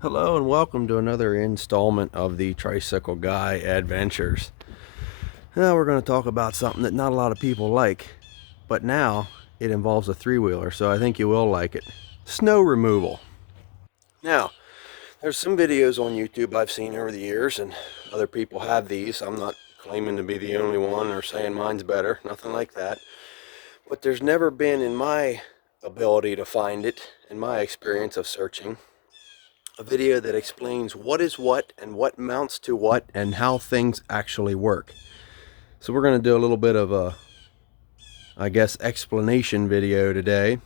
Hello and welcome to another installment of the Tricycle Guy Adventures. Now we're going to talk about something that not a lot of people like, but now it involves a three-wheeler, so I think you will like it. Snow removal. Now, there's some videos on YouTube I've seen over the years, and other people have these. I'm not claiming to be the only one or saying mine's better, nothing like that. But there's never been, in my ability to find it, in my experience of searching, a video that explains what is what and what mounts to what and how things actually work. So we're going to do a little bit of a, I guess, explanation video today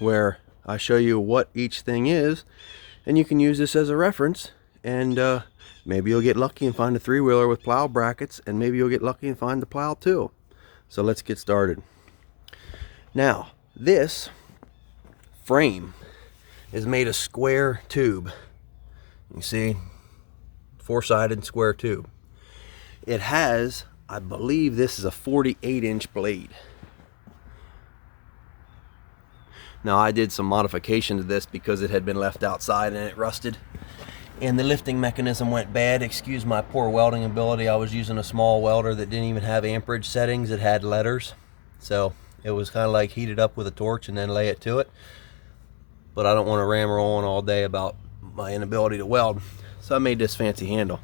where I show you what each thing is, and you can use this as a reference, and maybe you'll get lucky and find a three-wheeler with plow brackets, and maybe you'll get lucky and find the plow too. So let's get started. Now, this frame is made of square tube. You see, four-sided square tube. It has, I believe this is a 48-inch blade. Now I did some modification to this because it had been left outside and it rusted and the lifting mechanism went bad. Excuse my poor welding ability. I was using a small welder that didn't even have amperage settings. It had letters, so it was kind of like heat it up with a torch and then lay it to it. But I don't want to ramble on all day about my inability to weld, so I made this fancy handle.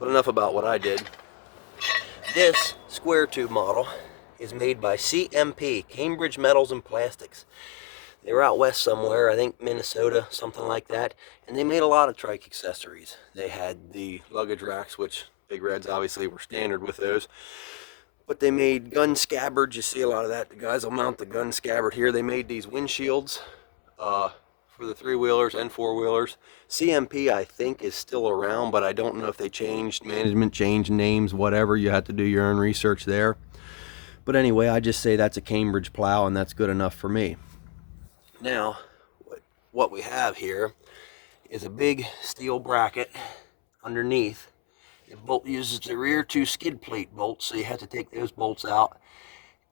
But enough about what I did. This square tube model is made by CMP, Cambridge Metals and Plastics. They were out west somewhere, I think Minnesota, something like that, and they made a lot of trike accessories. They had the luggage racks, which Big Reds obviously were standard with those, but they made gun scabbards. You see a lot of that. The guys will mount the gun scabbard here. They made these windshields for the three-wheelers and four-wheelers. CMP, I think, is still around, but I don't know if they changed management, changed names, whatever. You have to do your own research there. But anyway, I just say that's a Cambridge plow, and that's good enough for me. Now, what we have here is a big steel bracket underneath. It uses the rear two skid plate bolts, so you have to take those bolts out.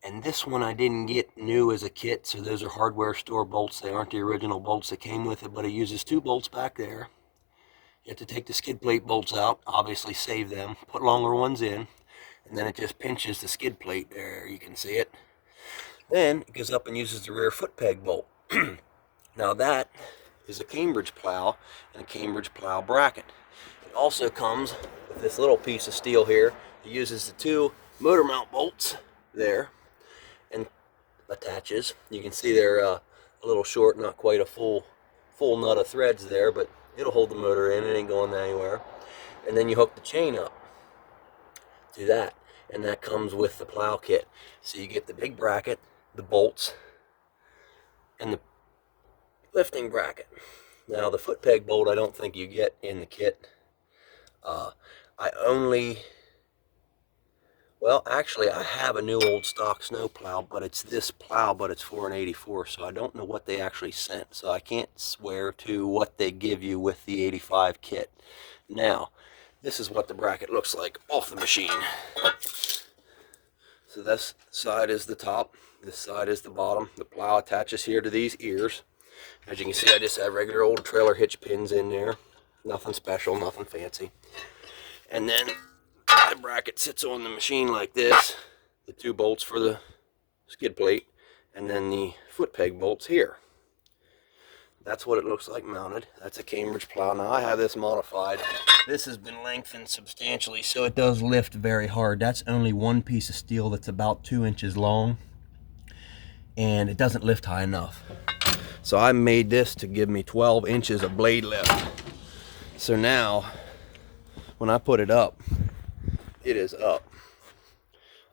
And this one I didn't get new as a kit, so those are hardware store bolts. They aren't the original bolts that came with it, but it uses two bolts back there. You have to take the skid plate bolts out, obviously save them, put longer ones in, and then it just pinches the skid plate there. You can see it. Then it goes up and uses the rear foot peg bolt. Now that is a Cambridge plow and a Cambridge plow bracket. It also comes with this little piece of steel here. It uses the two motor mount bolts there and attaches. You can see they're a little short, not quite a full nut of threads there, but it'll hold the motor in. It ain't going anywhere. And then you hook the chain up to that, and that comes with the plow kit. So you get the big bracket, the bolts, and the lifting bracket. Now the foot peg bolt I don't think you get in the kit. Actually I have a new old stock snow plow, but it's this plow, but it's for an 84, so I don't know what they actually sent, so I can't swear to what they give you with the 85 kit. Now, this is what the bracket looks like off the machine. So this side is the top, this side is the bottom. The plow attaches here to these ears. As you can see, I just have regular old trailer hitch pins in there. Nothing special, nothing fancy. And then the bracket sits on the machine like this. The two bolts for the skid plate, and then the foot peg bolts here. That's what it looks like mounted. That's a Cambridge plow. Now I have this modified. This has been lengthened substantially, so it does lift very hard. That's only one piece of steel that's about 2 inches long, and it doesn't lift high enough. So I made this to give me 12 inches of blade lift. So now, when I put it up, it is up.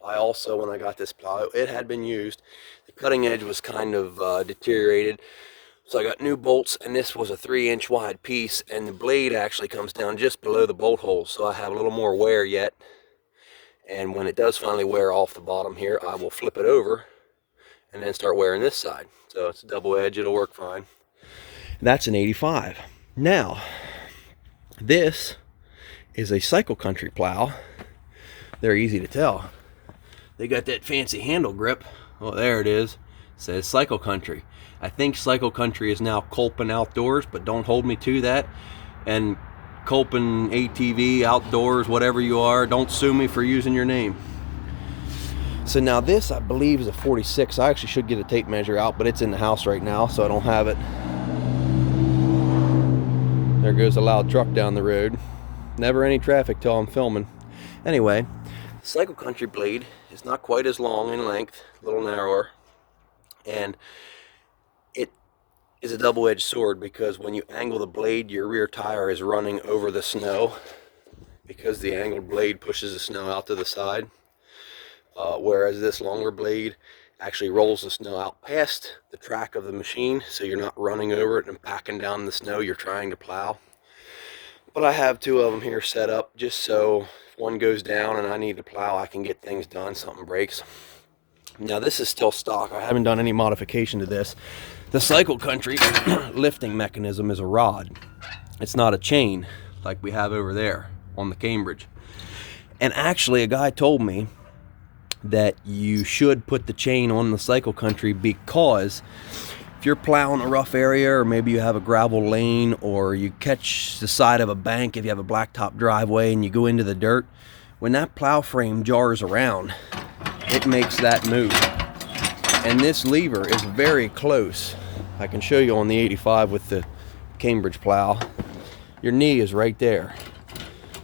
I also, when I got this plow, it had been used. The cutting edge was kind of deteriorated. So I got new bolts, and this was a 3-inch wide piece, and the blade actually comes down just below the bolt hole. So I have a little more wear yet. And when it does finally wear off the bottom here, I will flip it over and then start wearing this side. So it's a double edge, it'll work fine. That's an 85. Now, this is a Cycle Country plow. They're easy to tell. They got that fancy handle grip. Oh, there it is. It says Cycle Country. I think Cycle Country is now Colpin Outdoors, but don't hold me to that. And Colpin ATV, outdoors, whatever you are, don't sue me for using your name. So now this, I believe, is a 46. I actually should get a tape measure out, but it's in the house right now, so I don't have it. There goes a loud truck down the road. Never any traffic till I'm filming. Anyway, the Cycle Country blade is not quite as long in length, a little narrower, and it is a double-edged sword because when you angle the blade, your rear tire is running over the snow because the angled blade pushes the snow out to the side, whereas this longer blade actually rolls the snow out past the track of the machine, so you're not running over it and packing down the snow you're trying to plow. But I have two of them here set up just so if one goes down and I need to plow, I can get things done, something breaks. Now this is still stock. I haven't done any modification to this. The Cycle Country lifting mechanism is a rod. It's not a chain like we have over there on the Cambridge. And actually a guy told me that you should put the chain on the Cycle Country because if you're plowing a rough area, or maybe you have a gravel lane, or you catch the side of a bank if you have a blacktop driveway and you go into the dirt, when that plow frame jars around, it makes that move. And this lever is very close. I can show you on the 85 with the Cambridge plow. Your knee is right there.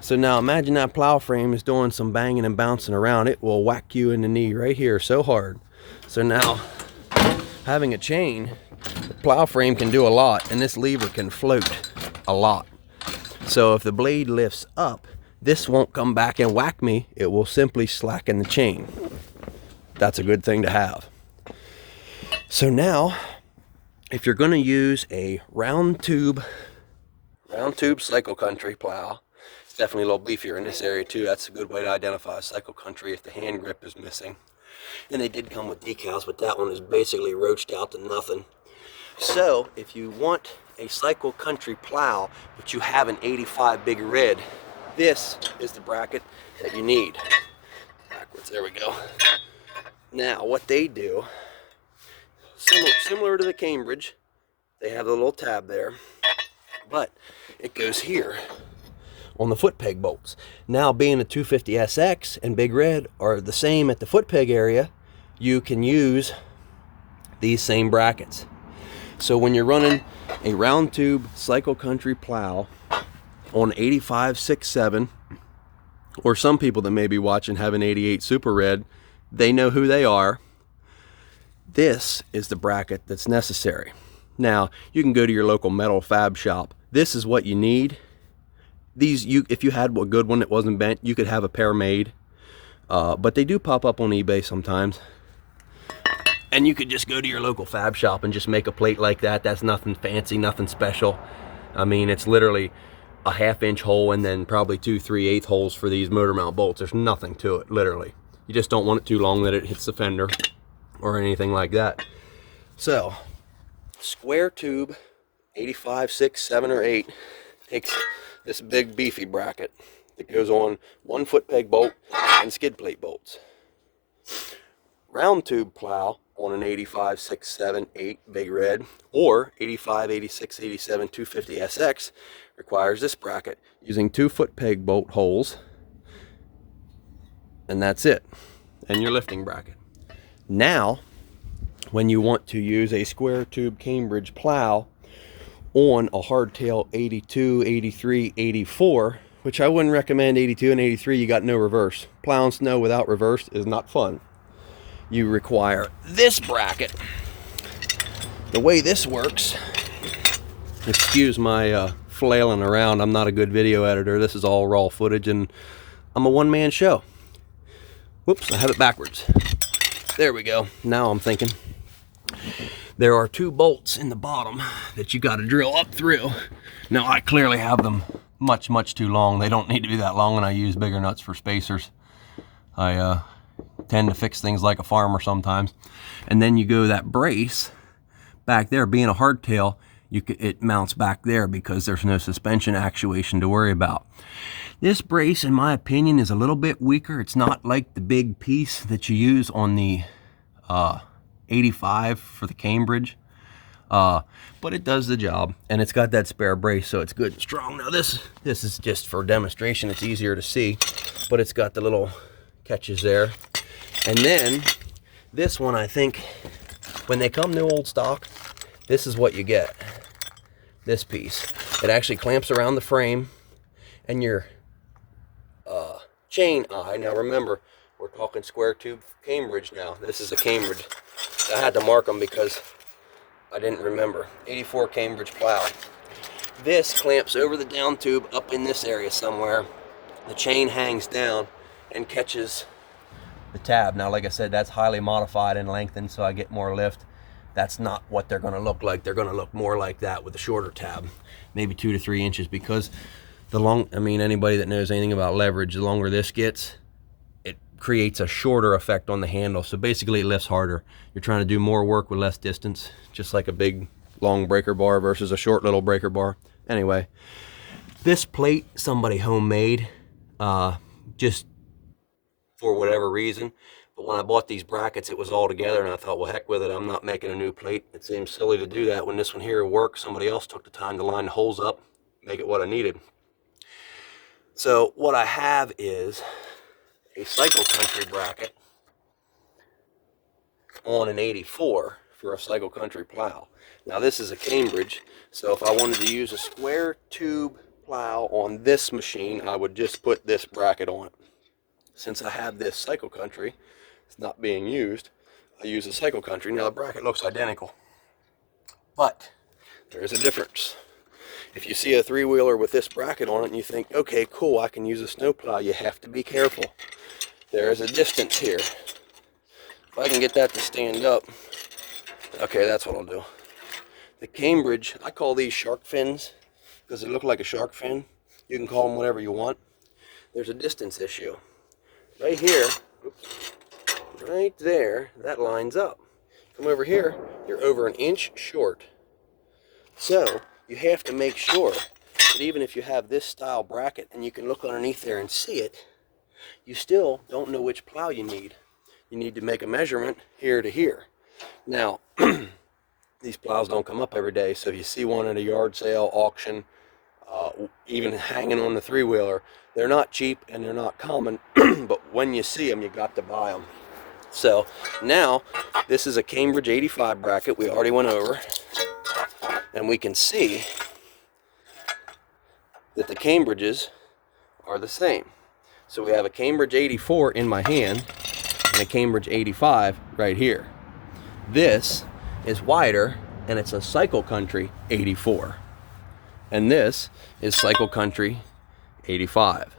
So now imagine that plow frame is doing some banging and bouncing around. It will whack you in the knee right here so hard. So now having a chain, the plow frame can do a lot, and this lever can float a lot. So if the blade lifts up, this won't come back and whack me. It will simply slacken the chain. That's a good thing to have. So now, if you're going to use a round tube Cycle Country plow, it's definitely a little beefier in this area too. That's a good way to identify a Cycle Country if the hand grip is missing. And they did come with decals, but that one is basically roached out to nothing. So if you want a Cycle Country plow, but you have an 85 Big Red, this is the bracket that you need. Backwards, there we go. Now what they do, similar to the Cambridge, they have a little tab there, but it goes here on the foot peg bolts. Now being a 250SX and Big Red are the same at the foot peg area, you can use these same brackets. So when you're running a round tube Cycle Country plow on 85-6.7, or some people that may be watching have an 88 Super Red, they know who they are. This is the bracket that's necessary. Now you can go to your local metal fab shop. This is what you need. If you had a good one that wasn't bent, you could have a pair made, but they do pop up on eBay sometimes. And you could just go to your local fab shop and just make a plate like that. That's nothing fancy, nothing special. I mean, it's literally a 1/2 inch hole and then probably 2 3/8 holes for these motor mount bolts. There's nothing to it, literally. You just don't want it too long that it hits the fender or anything like that. So, square tube, 85, 6, 7, or 8, takes this big beefy bracket that goes on 1 foot peg bolt and skid plate bolts. Round tube plow on an 85, 6, 7, 8 Big Red or 85, 86, 87, 250SX requires this bracket using 2 foot peg bolt holes, and that's it, and your lifting bracket. Now, when you want to use a square tube Cambridge plow on a hardtail 82, 83, 84, which I wouldn't recommend 82 and 83, you got no reverse. Plowing snow without reverse is not fun. You require this bracket. The way this works, excuse my flailing around, I'm not a good video editor. This is all raw footage and I'm a one-man show. Whoops, I have it backwards. There we go. Now I'm thinking. There are 2 bolts in the bottom that you got to drill up through. Now I clearly have them much too long. They don't need to be that long, and I use bigger nuts for spacers. I tend to fix things like a farmer sometimes. And then you go that brace back there. Being a hardtail, it mounts back there because there's no suspension actuation to worry about. This brace, in my opinion, is a little bit weaker. It's not like the big piece that you use on the 85 for the Cambridge. But it does the job, and it's got that spare brace, so it's good and strong. Now this is just for demonstration. It's easier to see, but it's got the little catches there. And then this one, I think, when they come new old stock, this is what you get. This piece. It actually clamps around the frame, and your chain eye. Now remember, we're talking square tube Cambridge now. This is a Cambridge. I had to mark them because I didn't remember. 84 Cambridge plow. This clamps over the down tube up in this area somewhere. The chain hangs down and catches the tab. Now, like I said, that's highly modified and lengthened, so I get more lift. That's not what they're going to look like. They're going to look more like that with a shorter tab, maybe 2 to 3 inches, because anybody that knows anything about leverage, the longer this gets, it creates a shorter effect on the handle. So basically it lifts harder. You're trying to do more work with less distance, just like a big long breaker bar versus a short little breaker bar. Anyway, this plate somebody homemade, just for whatever reason. But when I bought these brackets, it was all together, and I thought, well, heck with it. I'm not making a new plate. It seems silly to do that when this one here works. Somebody else took the time to line the holes up, make it what I needed. So what I have is a Cycle Country bracket on an 84 for a Cycle Country plow. Now this is a Cambridge, so if I wanted to use a square tube plow on this machine, I would just put this bracket on it. Since I have this Cycle Country, it's not being used, I use a Cycle Country. Now the bracket looks identical, but there is a difference. If you see a 3-wheeler with this bracket on it and you think, okay, cool, I can use a snowplow, you have to be careful. There is a distance here. If I can get that to stand up, okay, that's what I'll do. The Cambridge, I call these shark fins because they look like a shark fin. You can call them whatever you want. There's a distance issue. Right here, right there, that lines up. Come over here, you're over an inch short. So you have to make sure that even if you have this style bracket and you can look underneath there and see it, you still don't know which plow you need. You need to make a measurement here to here. Now, these plows don't come up every day, so if you see one at a yard sale, auction, even hanging on the 3-wheeler, they're not cheap and they're not common, but when you see them, you got to buy them. So now, this is a Cambridge 85 bracket we already went over, and we can see that the Cambridges are the same. So we have a Cambridge 84 in my hand and a Cambridge 85 right here. This is wider, and it's a Cycle Country 84. And this is Cycle Country 85.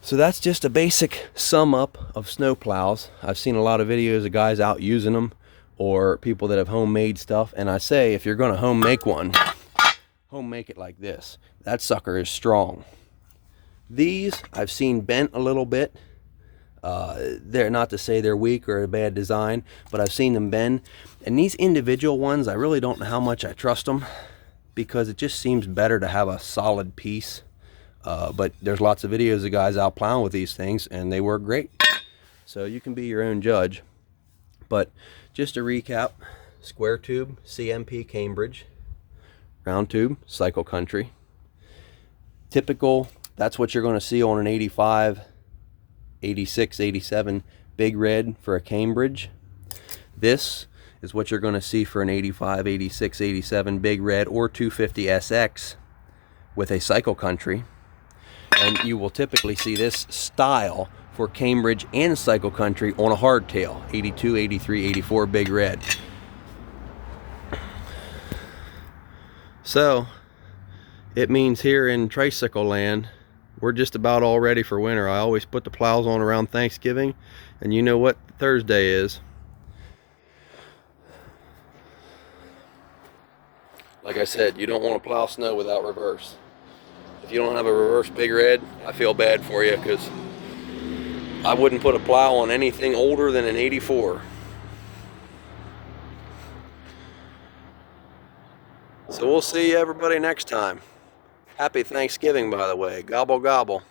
So that's just a basic sum up of snow plows. I've seen a lot of videos of guys out using them, or people that have homemade stuff, and I say, if you're going to home make one, home make it like this. That sucker is strong. These I've seen bent a little bit. They're not to say they're weak or a bad design, but I've seen them bend. And these individual ones, I really don't know how much I trust them, because it just seems better to have a solid piece. But there's lots of videos of guys out plowing with these things, and they work great. So you can be your own judge. But just to recap, square tube, CMP Cambridge, round tube, Cycle Country. Typical, that's what you're going to see on an 85, 86, 87 Big Red for a Cambridge. This is what you're going to see for an 85, 86, 87 Big Red or 250 SX with a Cycle Country. And you will typically see this style for Cambridge and Cycle Country on a hardtail, 82, 83, 84 Big Red. So it means here in tricycle land, we're just about all ready for winter. I always put the plows on around Thanksgiving, and you know what Thursday is. Like I said, you don't want to plow snow without reverse. If you don't have a reverse Big Red, I feel bad for you, because I wouldn't put a plow on anything older than an 84. So we'll see everybody next time. Happy Thanksgiving, by the way. Gobble, gobble.